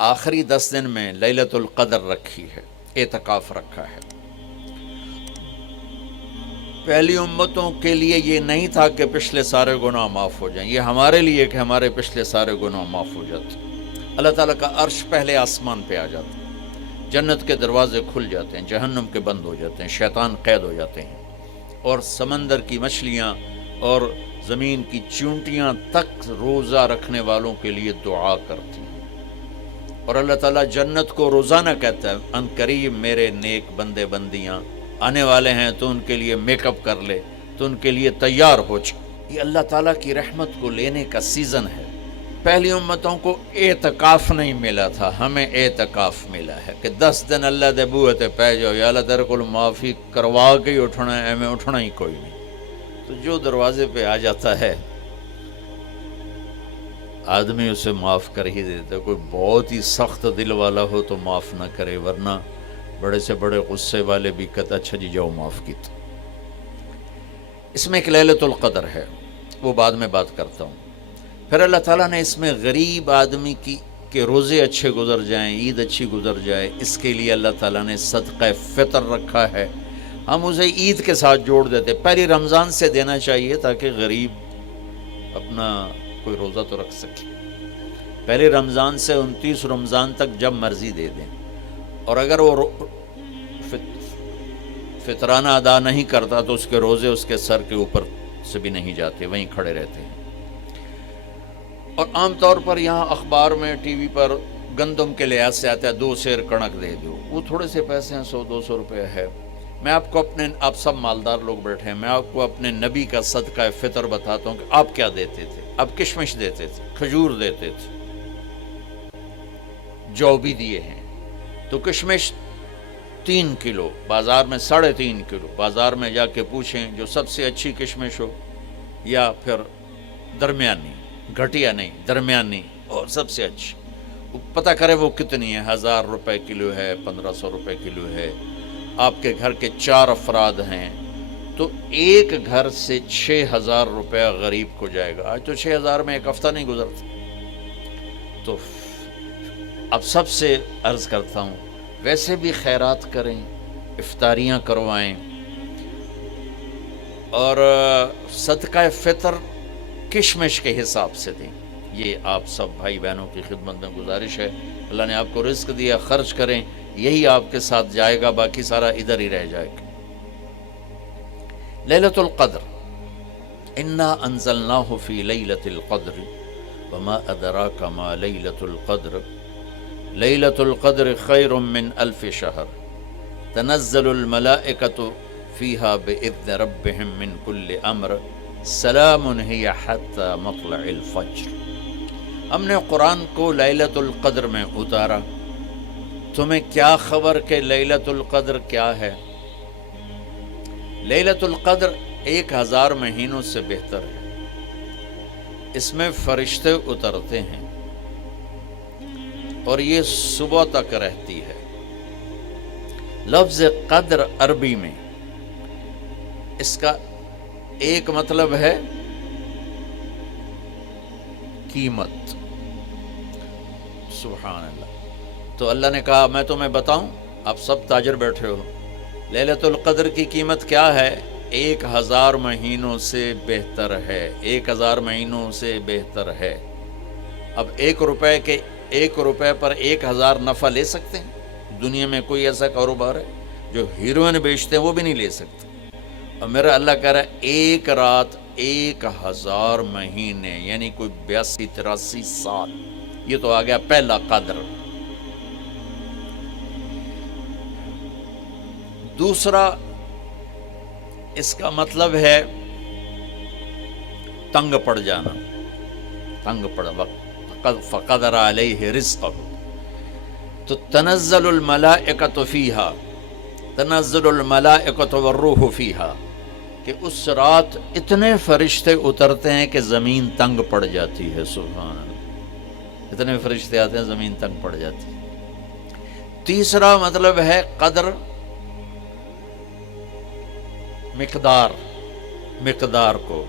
آخری 10 دن میں لیلۃ القدر رکھی ہے، اعتکاف رکھا ہے۔ پہلی امتوں کے لیے یہ نہیں تھا کہ پچھلے سارے گناہ معاف ہو جائیں، یہ ہمارے لیے کہ ہمارے پچھلے سارے گناہ معاف ہو جاتے۔ اللہ تعالیٰ کا عرش پہلے آسمان پہ آ جاتا ہے، جنت کے دروازے کھل جاتے ہیں، جہنم کے بند ہو جاتے ہیں، شیطان قید ہو جاتے ہیں، اور سمندر کی مچھلیاں اور زمین کی چونٹیاں تک روزہ رکھنے والوں کے لیے دعا کرتی ہیں، اور اللہ تعالیٰ جنت کو روزانہ کہتا ہے ان قریب میرے نیک بندے بندیاں آنے والے ہیں، تو ان کے لیے میک اپ کر لے، تو ان کے لیے تیار ہو جائے۔ یہ اللہ تعالیٰ کی رحمت کو لینے کا سیزن ہے۔ پہلی امتوں کو اعتکاف نہیں ملا تھا، ہمیں اعتکاف ملا ہے کہ 10 دن اللہ دے بوئے تے پہ جاؤ، یا اللہ تیرے کو معافی کروا کے ہی اٹھنا ہے، ہمیں اٹھنا ہی کوئی نہیں۔ تو جو دروازے پہ آ جاتا ہے آدمی اسے معاف کر ہی دیتا ہے۔ کوئی بہت ہی سخت دل والا ہو تو معاف نہ کرے، ورنہ بڑے سے بڑے غصے والے بھی کہتا اچھا جی جاؤ معاف کیتا۔ اس میں ایک لیلۃ القدر ہے، وہ بعد میں بات کرتا ہوں۔ پھر اللہ تعالیٰ نے اس میں غریب آدمی کی کہ روزے اچھے گزر جائیں، عید اچھی گزر جائے، اس کے لیے اللہ تعالیٰ نے صدقہ فطر رکھا ہے۔ ہم اسے عید کے ساتھ جوڑ دیتے، پہلی رمضان سے دینا چاہیے تاکہ غریب اپنا کوئی روزہ تو رکھ سکے۔ پہلی رمضان سے 29 رمضان تک جب مرضی دے دیں، اور اگر وہ فطرانہ ادا نہیں کرتا تو اس کے روزے اس کے سر کے اوپر سے بھی نہیں جاتے، وہیں کھڑے رہتے ہیں۔ اور عام طور پر یہاں اخبار میں ٹی وی پر گندم کے لحاظ سے آتا ہے 2 سیر کڑک دے دو، وہ تھوڑے سے پیسے ہیں، 100-200 روپے ہے۔ میں آپ سب مالدار لوگ بیٹھے ہیں، میں آپ کو اپنے نبی کا صدقہ فطر بتاتا ہوں کہ آپ کیا دیتے تھے۔ آپ کشمش دیتے تھے، کھجور دیتے تھے، جو بھی دیے ہیں۔ تو کشمش 3 کلو، بازار میں 3.5 کلو، بازار میں جا کے پوچھیں جو سب سے اچھی کشمش ہو یا پھر درمیانی، گھٹیا نہیں درمیانی اور سب سے اچھی، پتہ کرے وہ کتنی ہے، 1000 روپے کلو ہے، 1500 روپے کلو ہے۔ آپ کے گھر کے 4 افراد ہیں تو ایک گھر سے 6000 روپیہ غریب کو جائے گا۔ آج تو 6000 میں ایک ہفتہ نہیں گزرتا۔ تو اب سب سے عرض کرتا ہوں ویسے بھی خیرات کریں، افطاریاں کروائیں، اور صدقہ فطر کشمش کے حساب سے دیں۔ یہ آپ سب بھائی بہنوں کی خدمت میں گزارش ہے۔ اللہ نے آپ کو رزق دیا، خرچ کریں، یہی آپ کے ساتھ جائے گا، باقی سارا ادھر ہی رہ جائے گا۔ لیلۃ القدر، انا انزلناہ فی لیلۃ القدر وما ادراک ما لیلۃ القدر لیلۃ القدر خیر من الف شہر تنزل الملائکۃ فیہا باذن ربہم من کل امر سلام ہی حتی مطلع الفجر۔ ہم نے قرآن کو لیلۃ القدر میں اتارا، تمہیں کیا خبر کہ لیلۃ القدر کیا ہے؟ لیلۃ القدر 1000 مہینوں سے بہتر ہے۔ اس میں فرشتے اترتے ہیں اور یہ صبح تک رہتی ہے۔ لفظ قدر عربی میں اس کا ایک مطلب ہے قیمت۔ سبحان اللہ۔ تو اللہ نے کہا میں تمہیں بتاؤں، آپ سب تاجر بیٹھے ہو، لیلۃ القدر کی قیمت کیا ہے؟ 1000 مہینوں سے بہتر ہے، 1000 مہینوں سے بہتر ہے۔ اب 1 روپے پر 1000 نفع لے سکتے ہیں؟ دنیا میں کوئی ایسا کاروبار ہے؟ جو ہیروئن بیچتے ہیں وہ بھی نہیں لے سکتے۔ اور میرا اللہ کہہ رہا ہے ایک رات 1000 مہینے، یعنی کوئی 82-83 سال۔ یہ تو آ گیا پہلا قدر۔ دوسرا اس کا مطلب ہے تنگ پڑ جانا، تنگ پڑ وقت فقدر علیہ رزقہ۔ تو تنزل الملائکۃ فیہا، تنزل الملائکۃ والروح فیہا، کہ اس رات اتنے فرشتے اترتے ہیں کہ زمین تنگ پڑ جاتی ہے۔ سبحان اللہ، اتنے فرشتے آتے ہیں زمین تنگ پڑ جاتی ہے۔ تیسرا مطلب ہے قدر، مقدار کو،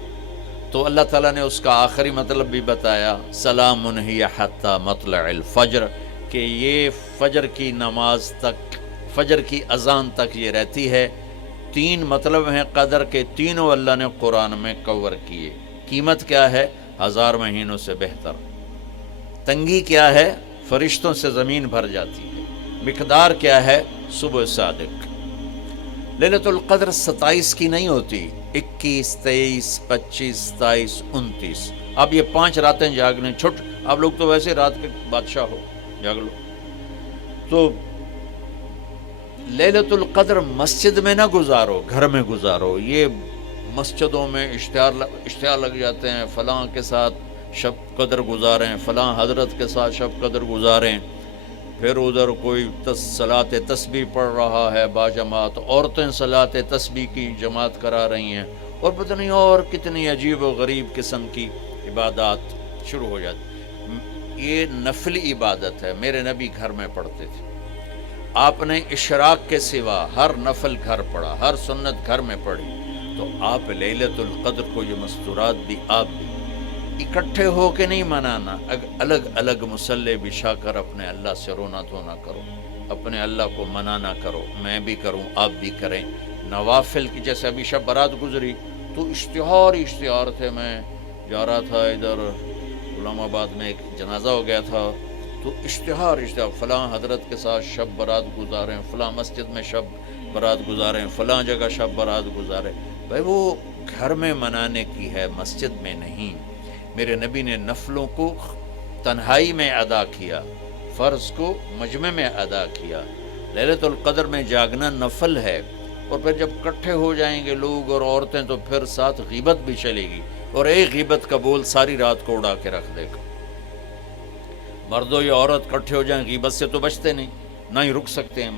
تو اللہ تعالیٰ نے اس کا آخری مطلب بھی بتایا، سلام ہی حتی مطلع الفجر، کہ یہ فجر کی نماز تک، فجر کی اذان تک یہ رہتی ہے۔ 3 مطلب ہیں قدر کے، تینوں اللہ نے قرآن میں کور کیے۔ قیمت کیا ہے؟ 1000 مہینوں سے بہتر۔ تنگی کیا ہے؟ فرشتوں سے زمین بھر جاتی ہے۔ مقدار کیا ہے؟ صبح صادق۔ لیلۃ القدر 27 کی نہیں ہوتی، 21، 23، 25، 27، 29۔ اب یہ 5 راتیں جاگنے چھٹ، آپ لوگ تو ویسے رات کے بادشاہ ہو، جاگ لو۔ تو لیلۃ القدر مسجد میں نہ گزارو، گھر میں گزارو۔ یہ مسجدوں میں اشتہار لگ جاتے ہیں، فلاں کے ساتھ شب قدر گزاریں، فلاں حضرت کے ساتھ شب قدر گزاریں، پھر ادھر کوئی صلاۃ تسبیح پڑھ رہا ہے باجماعت، عورتیں صلاۃ تسبیح کی جماعت کرا رہی ہیں، اور پتہ نہیں اور کتنی عجیب و غریب قسم کی عبادات شروع ہو جاتی۔ یہ نفلی عبادت ہے، میرے نبی گھر میں پڑھتے تھے۔ آپ نے اشراق کے سوا ہر نفل گھر پڑھا، ہر سنت گھر میں پڑھی، تو آپ لیلۃ القدر کو یہ مستورات بھی آپ بھی اکٹھے ہو کے نہیں منانا، الگ الگ مصلی بچھا کر اپنے اللہ سے رونا دھونا کرو، اپنے اللہ کو منانا کرو، میں بھی کروں آپ بھی کریں۔ نوافل کی جیسے ابھی شب برات گزری تو اشتہار تھے، میں جا رہا تھا ادھر غلام آباد میں ایک جنازہ ہو گیا تھا، تو اشتہار فلاں حضرت کے ساتھ شب برات گزاریں، فلاں مسجد میں شب برات گزاریں، فلاں جگہ شب برات گزاریں۔ بھائی وہ گھر میں منانے کی ہے، مسجد میں نہیں۔ میرے نبی نے نفلوں کو تنہائی میں ادا کیا، فرض کو مجمع میں ادا کیا۔ لیلۃ القدر میں جاگنا نفل ہے، اور پھر جب کٹھے ہو جائیں گے لوگ اور عورتیں تو پھر ساتھ غیبت بھی چلے گی، اور ایک غیبت کا بول ساری رات کو اڑا کے رکھ دے گا۔ مردوں یا عورت کٹھے ہو جائیں، غیبت سے تو بچتے نہیں، نہ ہی رک سکتے ہیں۔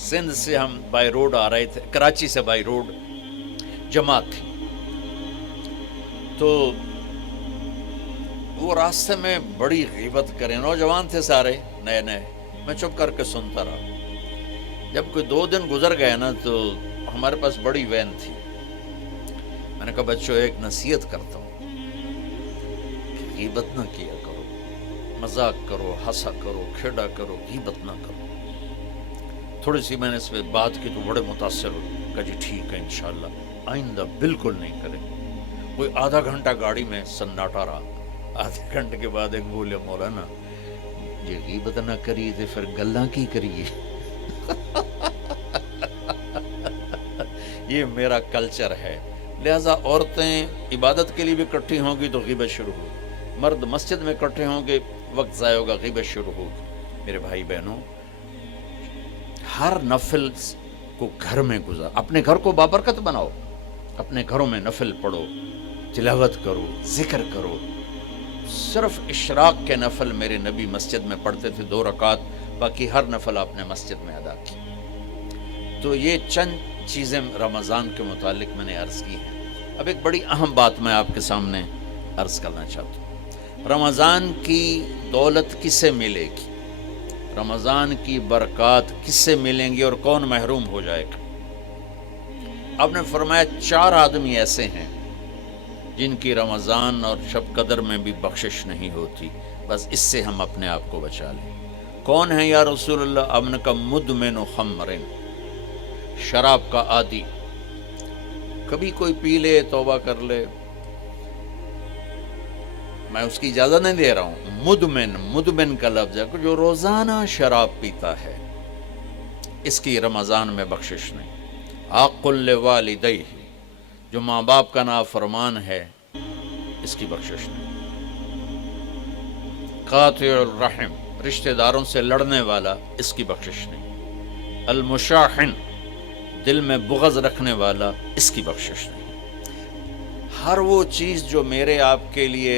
سندھ سے ہم بائی روڈ آ رہے تھے، کراچی سے بائی روڈ جماعت تھی، تو وہ راستے میں بڑی غیبت کریں، نوجوان تھے سارے نئے نئے، میں چپ کر کے سنتا رہا۔ جب کوئی 2 دن گزر گئے نا، تو ہمارے پاس بڑی وین تھی، میں نے کہا بچوں ایک نصیحت کرتا ہوں، غیبت نہ کیا کرو، مذاق کرو، ہنسا کرو، کھیڑا کرو، غیبت نہ کرو۔ تھوڑی سی میں نے اس پہ بات کی تو بڑے متاثر ہوئے، کہا جی ٹھیک ہے انشاءاللہ آئندہ بالکل نہیں کریں۔ کوئی آدھا گھنٹہ گاڑی میں سناٹا رہا، آدھے گھنٹے کے بعد ایک بولے مولانا یہ غیبت نہ کریے تو پھر گلاں کی کریے۔ یہ میرا کلچر ہے، لہٰذا عورتیں عبادت کے لیے بھی اکٹھی ہوں گی تو غیبت شروع ہوگی، مرد مسجد میں اکٹھے ہوں گے وقت ضائع ہوگا، غیبت شروع ہوگی۔ میرے بھائی بہنوں، ہر نفل کو گھر میں گزار، اپنے گھر کو بابرکت بناؤ، اپنے گھروں میں نفل پڑھو، تلاوت کرو، ذکر کرو۔ صرف اشراق کے نفل میرے نبی مسجد میں پڑھتے تھے 2 رکعت، باقی ہر نفل آپ نے مسجد میں ادا کی۔ تو یہ چند چیزیں رمضان کے متعلق میں نے عرض کی ہیں۔ اب ایک بڑی اہم بات میں آپ کے سامنے عرض کرنا چاہتا ہوں، رمضان کی دولت کس سے ملے گی، رمضان کی برکات کس سے ملیں گی، اور کون محروم ہو جائے گا؟ آپ نے فرمایا 4 آدمی ایسے ہیں جن کی رمضان اور شب قدر میں بھی بخشش نہیں ہوتی، بس اس سے ہم اپنے آپ کو بچا لیں۔ کون ہے یا رسول اللہ؟ آپ نے کہا مدمن خمرن، شراب کا عادی، کبھی کوئی پی لے توبہ کر لے، میں اس کی اجازت نہیں دے رہا ہوں، مدمن کا لفظ ہے جو روزانہ شراب پیتا ہے، اس کی رمضان میں بخشش نہیں۔ عاق لوالدیہ، جو ماں باپ کا نافرمان ہے، اس کی بخشش نہیں۔ قاطع الرحم، رشتہ داروں سے لڑنے والا، اس کی بخشش نہیں۔ المشاحن، دل میں بغض رکھنے والا، اس کی بخشش نہیں۔ ہر وہ چیز جو میرے آپ کے لیے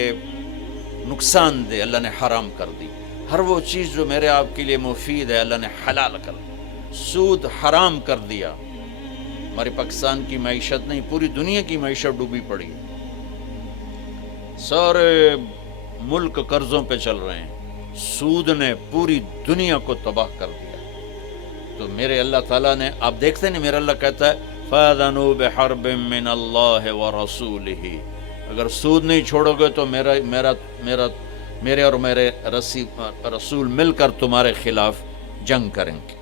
نقصان دے اللہ نے حرام کر دی، ہر وہ چیز جو میرے آپ کے لیے مفید ہے اللہ نے حلال کر دی۔ سود حرام کر دیا۔ ہماری پاکستان کی معیشت نہیں، پوری دنیا کی معیشت ڈوبی پڑی ہے، سارے ملک قرضوں پہ چل رہے ہیں، سود نے پوری دنیا کو تباہ کر دیا۔ تو میرے اللہ تعالیٰ نے، آپ دیکھتے نہیں، میرا اللہ کہتا ہے فَأَذَنُوا بِحَرْبٍ مِّنَ اللَّهِ وَرَسُولِهِ، اگر سود نہیں چھوڑو گے تو میرے اور میرے رسول مل کر تمہارے خلاف جنگ کریں گے۔